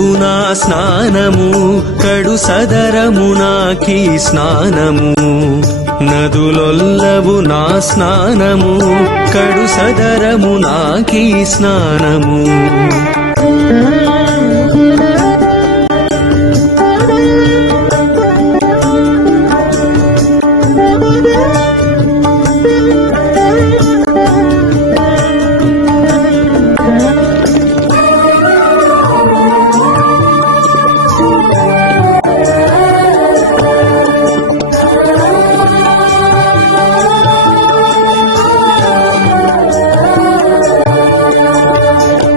నదులొల్లవు నా స్నానము కడు సదరము నాకీ స్నానము నదులొల్లవు నా స్నానము కడు సదరము నాకీ స్నానము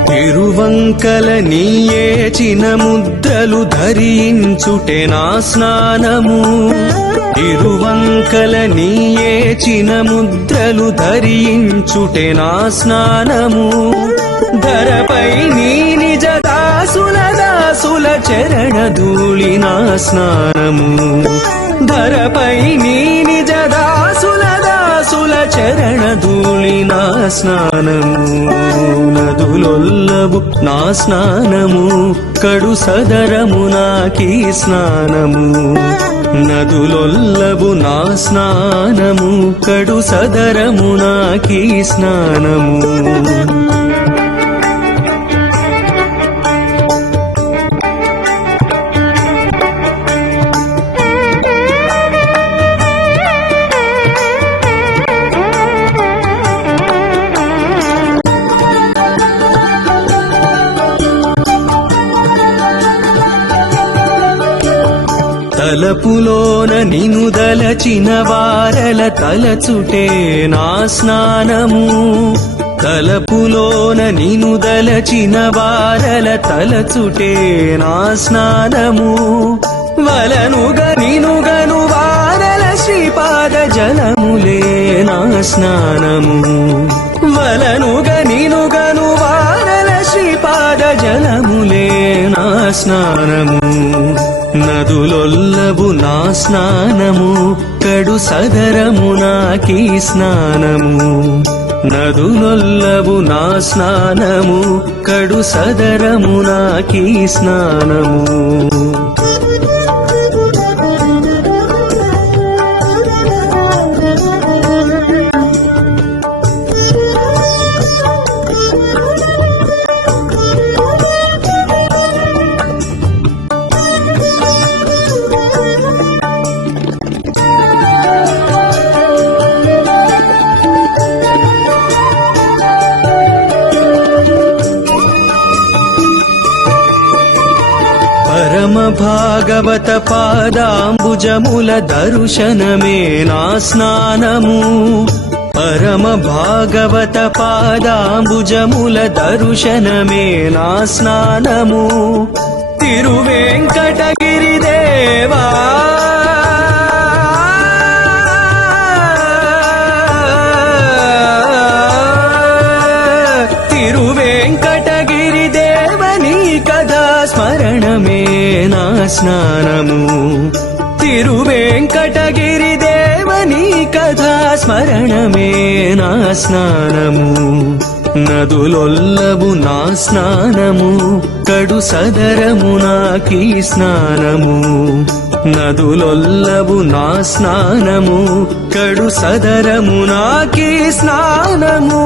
తిరువంకల నీయేచిన ముద్రలు ధరించుటే నా స్నానము తిరువంకల నీయేచిన ముద్రలు ధరించుటే నా స్నానము ధరపై నీ నిజ దాసుల చరణ ధూళి నా స్నానము ధరపై నీ నిజ దాసుల చరణ ధూళి నా స్నానము నదులొల్లవు నా స్నానము కడు సదరము నాకీ స్నానము నదులొల్లవు నా స్నానము కడు సదరము నాకీ స్నానము తలపులోన నిను దలచిన వారల తలచుటే నా స్నానము తలపులోన నిను దలచిన వారల తలచుటే నా స్నానము వలనుగా నినుగను వారల శ్రీపాద జలములే నా స్నానము వలనుగా నినుగను వారల శ్రీపాద జలములే నా స్నానము నదులొల్లవు నా స్నానము కడు సదరము నాకీ స్నానము నదులొల్లవు నా స్నానము కడు సదరము నాకీ స్నానము పరమ భాగవత పాదాంబుజముల దర్శనమే నా స్నానము పరమ భాగవత పాదాంబుజముల దర్శనమే నా స్నానము తిరువేంకటగిరి దేవా తిరువేంకటగిరి దేవని కథా స్మరణమే నా స్నానము తిరువేంకటగిరి దేవని కథా స్మరణమే నా స్నానము నదులొల్లవు నా స్నానము కడు సదరము నాకీ స్నానము నదులొల్లవు నా స్నానము కడు సదరము నాకీ స్నానము